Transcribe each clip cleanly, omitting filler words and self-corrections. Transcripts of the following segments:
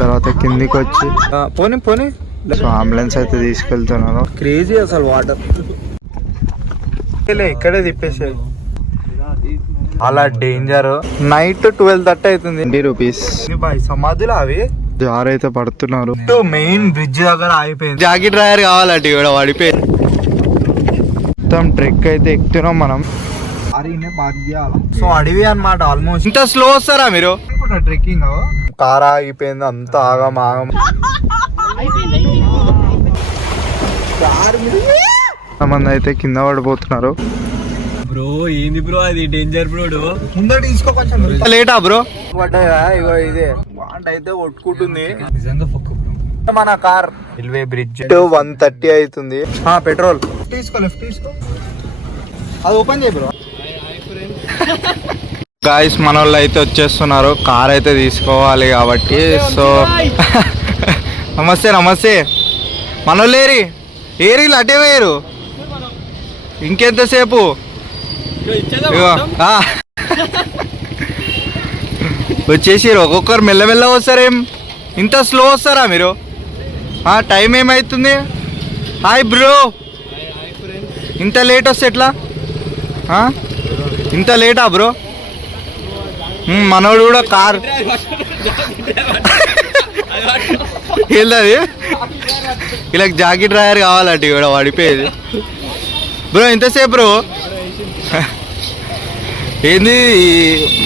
తర్వాత కిందికి వచ్చి పోనీ పోనీ సో అంబులెన్స్ అయితే తీసుకెళ్తున్నారు. క్రేజీ అసలు వాటర్ ఇక్కడే తిప్పేసారు. చాలా డేంజర్. నైట్ 12:30 అవుతుంది. 20 రూపీస్. సమాధులు అవి జారైతే పడుతున్నారు. మెయిన్ బ్రిడ్జ్ దగ్గర ఆగిపోయింది. జాకెట్ డ్రైవర్ కావాలంటే ఇక్కడ పడిపోయింది. మొత్తం ట్రెక్ అయితే ఎక్కుతున్నాం మనం. సో అడవి అన్నమాట ఆల్మోస్ట్. ఇంత స్లో వస్తారా మీరు? ట్రెక్కింగ్ కార్ ఆగిపోయింది. అంతా ఆగం ఆగం. మంది అయితే కింద పడిపోతున్నారు. బ్రో ఏంది బ్రో అది డేంజర్ బ్రో. ముందర తీసుకో కొంచెం. లేటా బ్రో? పడ్డాయా ఇగో ఇదే వాంట అయితే కొట్టుకుంటుంది నిజంగా. మన కార్ రైల్వే బ్రిడ్జ్ 1:30 అవుతుంది. పెట్రోల్ తీసుకో. లెఫ్ట్ తీసుకో. అది ఓపెన్ చేయ బ్రో. గాయస్ మన వాళ్ళు అయితే వచ్చేస్తున్నారు. కార్ అయితే తీసుకోవాలి కాబట్టి. సో నమస్తే నమస్తే. మన వాళ్ళు ఏరి అటే వేయరు. ఇంకెంతసేపు? వచ్చేసారు. ఒక్కొక్కరు మెల్లమెల్ల వస్తారేం? ఇంత స్లో వస్తారా మీరు? టైం ఏమవుతుంది? Hi bro. ఇంత లేట్ వస్తే ఎట్లా? ఇంత లేటా బ్రో? మనోడు కూడా కార్ ఏంటది? ఇలా జాకెట్ డ్రైవర్ కావాలంటే ఇక్కడ పడిపోయేది. బ్రో ఎంతసేపు బ్రో? ఏంది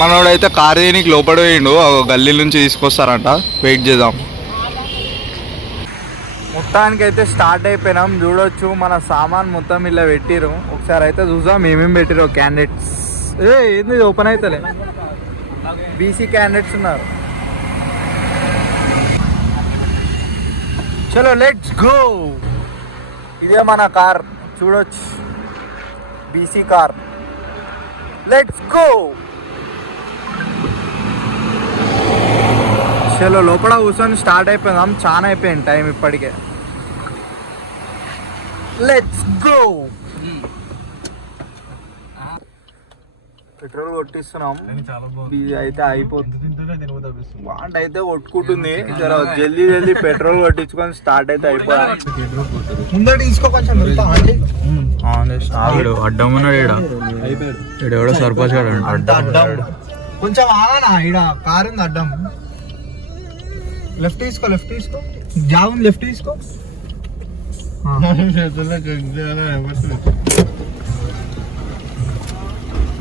మనోడైతే కార్ తీయనికి లోపల పోయిండు. గల్లీ నుంచి తీసుకొస్తారంట. వెయిట్ చేద్దాం. మొత్తానికి అయితే స్టార్ట్ అయిపోయినాం. చూడొచ్చు మన సామాన్ మొత్తం ఇలా పెట్టిరు. ఒకసారి అయితే చూద్దాం ఏమేమి పెట్టిరు క్యాండిడేట్స్. ఏంది ఓపెన్ అవుతలే. బీసీ క్యాండిడేట్స్ ఉన్నారు. చలో లెట్స్ గో. ఇదే మన కార్ చూడొచ్చు. BC car. Let's go. చలో లోపల కూర్చొని స్టార్ట్ అయిపోయిందాం. చాలా అయిపోయింది టైం ఇప్పటికే. Let's go. పెట్రోల్ కొట్టిస్తున్నాం. ఇది అయితే అయిపోతుంది. వాంట అయితే కొట్టుకుంటుంది. జల్దీ జల్దీ పెట్రోల్ కొట్టించుకొని స్టార్ట్ అయితే అయిపోయాం. ముందర తీసుకో కొంచెం. అడ్డం ఉన్నాడు. ఎవడో సర్పంచ్ అడ్డం కొంచెం ఆగానా? ఇక్కడ కారు ఉంది అడ్డం. లెఫ్ట్ తీసుకో. లెఫ్ట్ తీసుకో. జాగుంది. లెఫ్ట్ తీసుకో.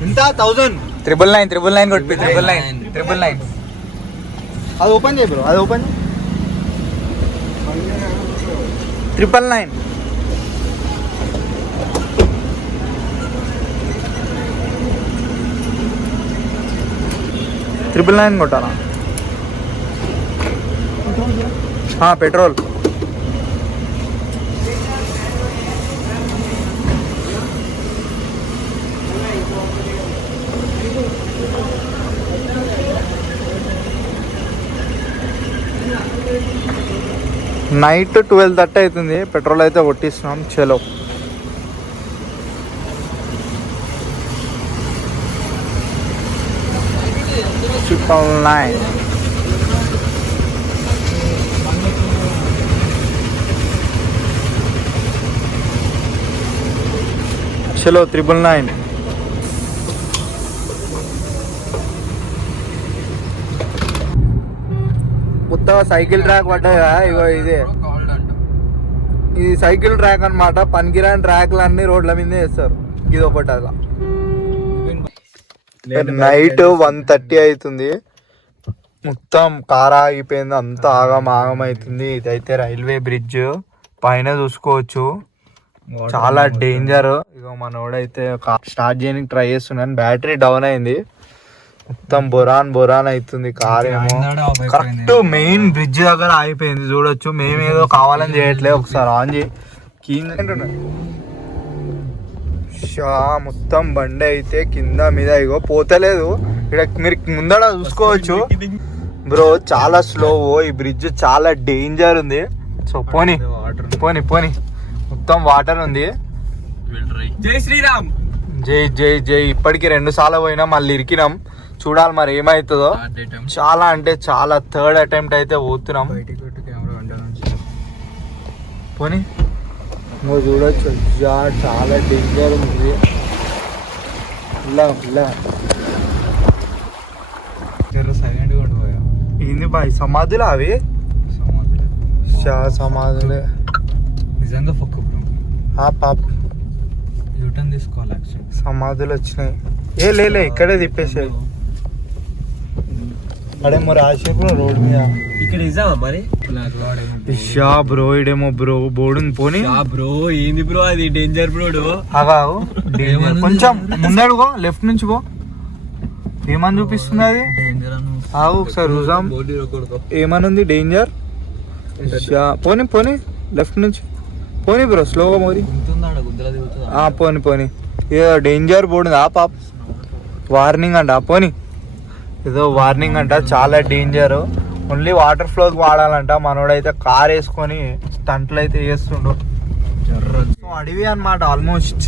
ఎంత? 1000. 999 కొట్టి 999. అది ఓపెన్ చేయ బ్రో. అది ఓపెన్ 999. 999 కొట్టాలా? పెట్రోల్. నైట్ 12:30 అవుతుంది. పెట్రోల్ అయితే కొట్టిస్తున్నాం. చలో $999. చలో 999. కొత్తగా సైకిల్ ట్రాక్ పడ్డాయా? ఇగో ఇదే. ఇది సైకిల్ ట్రాక్ అన్నమాట. పనికిరాని ట్రాక్లు అన్ని రోడ్ల మీద వేస్తారు. ఇది ఒకటి అలా. నైట్ 1:30 అవుతుంది. మొత్తం కార్ ఆగిపోయింది. అంతా ఆగం ఆగం అవుతుంది. ఇదైతే రైల్వే బ్రిడ్జ్ పైన చూసుకోవచ్చు. చాలా డేంజర్. ఇక మనోడైతే స్టార్ట్ చేయడానికి ట్రై చేస్తున్నాను. బ్యాటరీ డౌన్ అయింది. మొత్తం బొరాన్ అవుతుంది. కార్ ఏమో కరెక్ట్ మెయిన్ బ్రిడ్జ్ దగ్గర ఆగిపోయింది. చూడొచ్చు. మేమేదో కావాలని చేయట్లేదు. ఒకసారి ఆన్ చేయి. మొత్తం బండి అయితే కింద మీద ఇగో పోతలేదు. ఇక్కడ మీరు ముందర చూసుకోవచ్చు బ్రో. చాలా స్లో. ఈ బ్రిడ్జ్ చాలా డేంజర్ ఉంది. సో పోనీ పోనీ పోనీ. మొత్తం వాటర్ ఉంది. జై శ్రీరామ్. జై జై జై. ఇప్పటికి 2 సార్లు పోయినాం. మళ్ళీ ఇరికినాం. చూడాలి మరి ఏమవుతుందో. చాలా అంటే చాలా థర్డ్ అటెంప్ట్ అయితే పోతున్నాం. పోనీ నువ్వు చూడొచ్చు చాలా డేంజర్ ఉంది. ఏంది బాయ్ సమాధులు అవి సమాధులే నిజంగా పాప యూటర్న్ తీసుకోవాలి. సమాధులు వచ్చినాయి. లే ఇక్కడే తిప్పేసాయి. అడేమో రాజశేఖర్ రోడ్ మీద ఇక్కడ ఇద్దామా మరి బ్రో ఇడేమో బ్రో బోర్డు పోనీ బ్రో ఏంది బ్రో అది డేంజర్ బ్రోడు. అగావు కొంచెం ముందడుగో లెఫ్ట్ నుంచి పో. ఏమని చూపిస్తుంది అది? ఆవు ఒకసారి చూసాం ఏమని ఉంది. డేంజర్ పోనీ పోనీ లెఫ్ట్ నుంచి పోనీ బ్రో స్లోగా మోరి పోనీ ఏదో డేంజర్ బోర్డు పాప వార్నింగ్ అంట. పోనీ ఏదో వార్నింగ్ అంట. చాలా డేంజర్. ఓన్లీ వాటర్ ఫ్లోకి వాడాలంట. మనోడైతే కార్ వేసుకొని స్టంట్లు అయితే చేస్తుండు. సో అడవి అనమాట. ఆల్మోస్ట్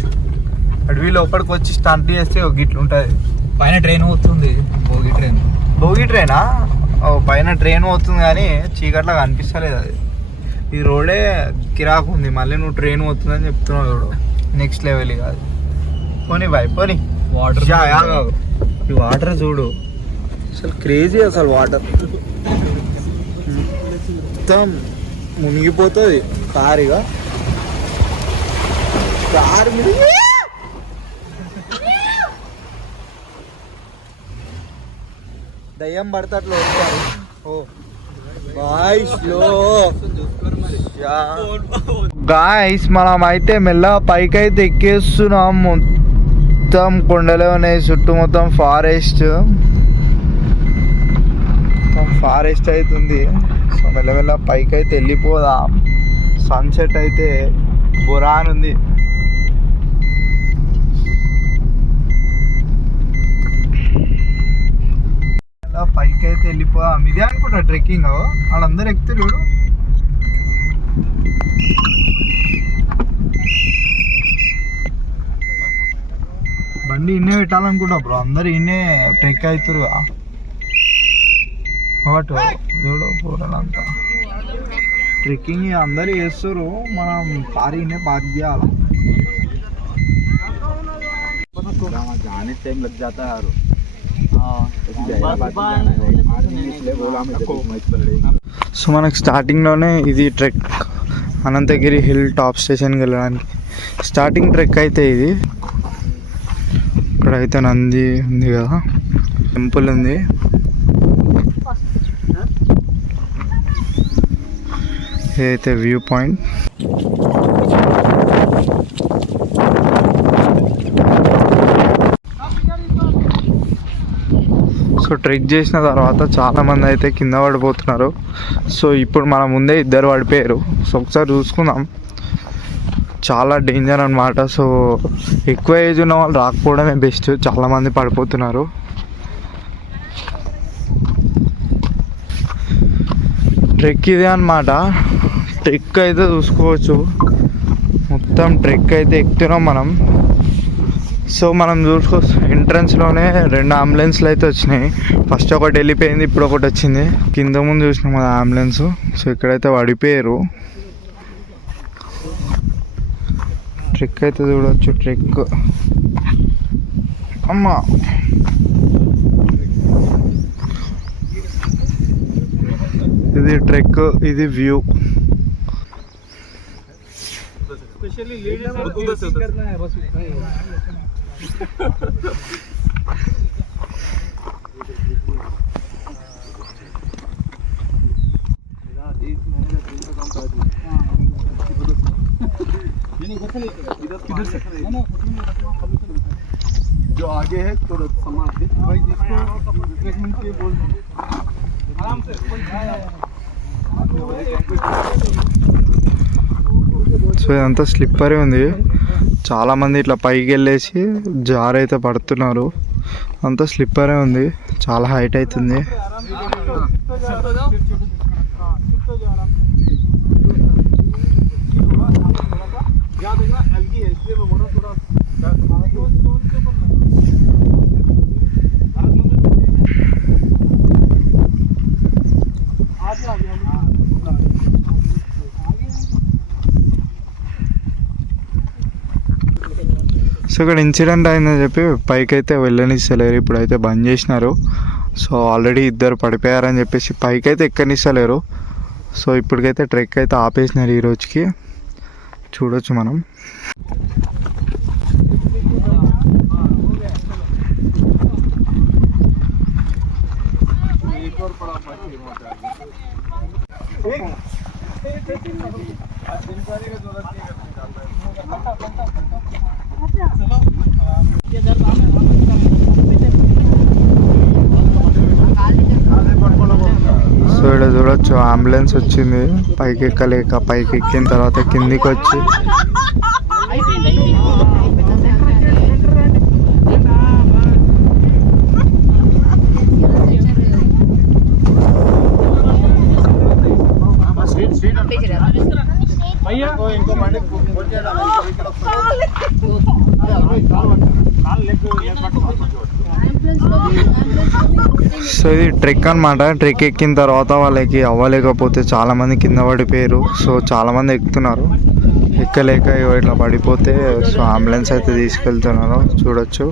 అడవి లోపలికి వచ్చి స్టంట్ చేస్తే ఒక గిట్లు ఉంటుంది. పైన ట్రైన్ పోతుంది. భోగి ట్రైనా? పైన ట్రైన్ పోతుంది కానీ చీకట్లో కనిపిస్తలేదు అది. ఈ రోడే కిరాకు ఉంది. మళ్ళీ నువ్వు ట్రైన్ పోతుందని చెప్తున్నావు చూడు. నెక్స్ట్ లెవెల్ కాదు. పోనీ బాయ్ పోనీ. వాటర్ ఈ వాటర్ చూడు అసలు క్రేజీ. అసలు వాటర్ మొత్తం మునిగిపోతుంది. కారుగా కారు దయ్యం పడితే అట్లా వస్తారు. గాయస్ మనం అయితే మెల్లగా పైకి అయితే ఎక్కేస్తున్నాం. మొత్తం కొండలే ఉన్నాయి చుట్టూ. మొత్తం ఫారెస్ట్ అవుతుంది. సో మెల్లమెల్ల పైకి అయితే వెళ్ళిపోదాం. సన్సెట్ అయితే బురాన్ ఉంది. పైకి అయితే వెళ్ళిపోదాం. ఇదే అనుకుంటా ట్రెక్కింగ్. వాళ్ళందరూ ఎక్కుతారు చూడు. బండి ఇన్నే పెట్టాలనుకుంటా బ్రో. అందరు ఇన్నే ట్రెక్ అవుతారు కాబట్టి చూడు పూరలంతా ట్రెక్కింగ్ అందరు చేస్తారు. మనం కారు ఇన్నే పార్క్ చేయాలి. जाने टाइम लग जाता है. సో మనకు స్టార్టింగ్లోనే ఇది ట్రెక్ అనంతగిరి హిల్ టాప్ స్టేషన్కి వెళ్ళడానికి స్టార్టింగ్ ట్రెక్ అయితే ఇది. ఇక్కడైతే నంది ఉంది కదా, టెంపుల్ ఉంది. ఇదైతే వ్యూ పాయింట్. సో ట్రెక్ చేసిన తర్వాత చాలామంది అయితే కింద పడిపోతున్నారు. సో ఇప్పుడు మన ముందే ఇద్దరు పడిపోయారు. సో ఒకసారి చూసుకుందాం. చాలా డేంజర్ అన్నమాట. సో ఎక్కువ ఏజ్ ఉన్న వాళ్ళు రాకపోవడమే బెస్ట్. చాలామంది పడిపోతున్నారు. ట్రెక్ ఇదే అన్నమాట. ట్రెక్ అయితే చూసుకోవచ్చు. మొత్తం ట్రెక్ అయితే ఎక్కుతున్నాం మనం. సో మనం చూసుకోవచ్చు ఎంట్రన్స్లోనే 2 అంబులెన్స్లు అయితే వచ్చినాయి. ఫస్ట్ ఒకటి వెళ్ళిపోయింది, ఇప్పుడు ఒకటి వచ్చింది. కింద ముందు చూసినాం అది అంబులెన్స్. సో ఇక్కడైతే పడిపోయారు. ట్రెక్ అయితే చూడవచ్చు. ట్రెక్ అమ్మా ఇది ట్రెక్, ఇది వ్యూ. जो आगे है तो समाज भाई जिसको रिप्लेसमेंट के बोल आराम से సో ఇదంతా స్లిప్పరే ఉంది. చాలామంది ఇట్లా పైకి వెళ్ళేసి జారైతే పడుతున్నారు. అంతా స్లిప్పరే ఉంది. చాలా హైట్ అవుతుంది. సో ఇక్కడ ఇన్సిడెంట్ అయిందని చెప్పి పైకి అయితే వెళ్ళనిస్తలేరు, ఇప్పుడైతే బంద్ చేసినారు. సో ఆల్రెడీ ఇద్దరు పడిపోయారని చెప్పేసి పైకి అయితే ఎక్కనిస్తలేరు. సో ఇప్పటికైతే ట్రెక్ అయితే ఆపేసినారు ఈ రోజుకి. చూడొచ్చు మనం. సో ఇక్కడ చూడొచ్చు అంబులెన్స్ వచ్చింది, పైకి ఎక్కలేక పైకి ఎక్కిన తర్వాత కిందికి వచ్చి సో ఇది ట్రెక్ అనమాట. ట్రెక్ ఎక్కిన తర్వాత వాళ్ళకి అవ్వలేకపోతే చాలామంది కింద పడిపోయారు. సో చాలామంది ఎక్కుతున్నారు, ఎక్కలేక ఇట్లా పడిపోతే సో అంబులెన్స్ అయితే తీసుకెళ్తున్నారు. చూడొచ్చు.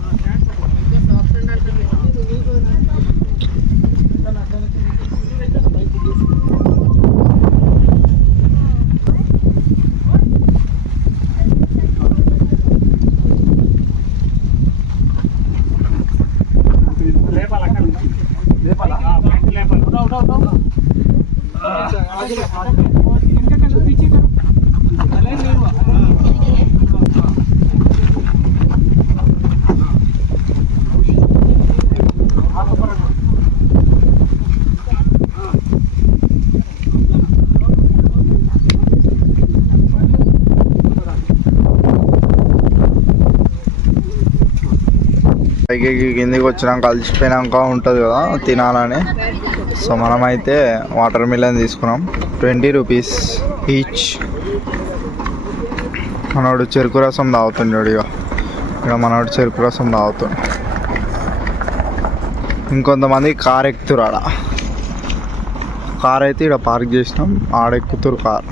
పైకి కిందికి వచ్చినాక కలిసిపోయినాక ఉంటుంది కదా తినాలని. సో మనమైతే వాటర్ మిలన్ తీసుకున్నాం, 20 రూపీస్ ఈచ్. మనోడు చెరుకు రసం తాగుతుండడు. ఇక మనోడు చెరుకు రసం తాగుతుండు. ఇంకొంతమంది కార్ ఎక్కుతురు. ఆడ కార్ అయితే ఇక్కడ పార్క్ చేసినాం, ఆడ ఎక్కుతురు కార్.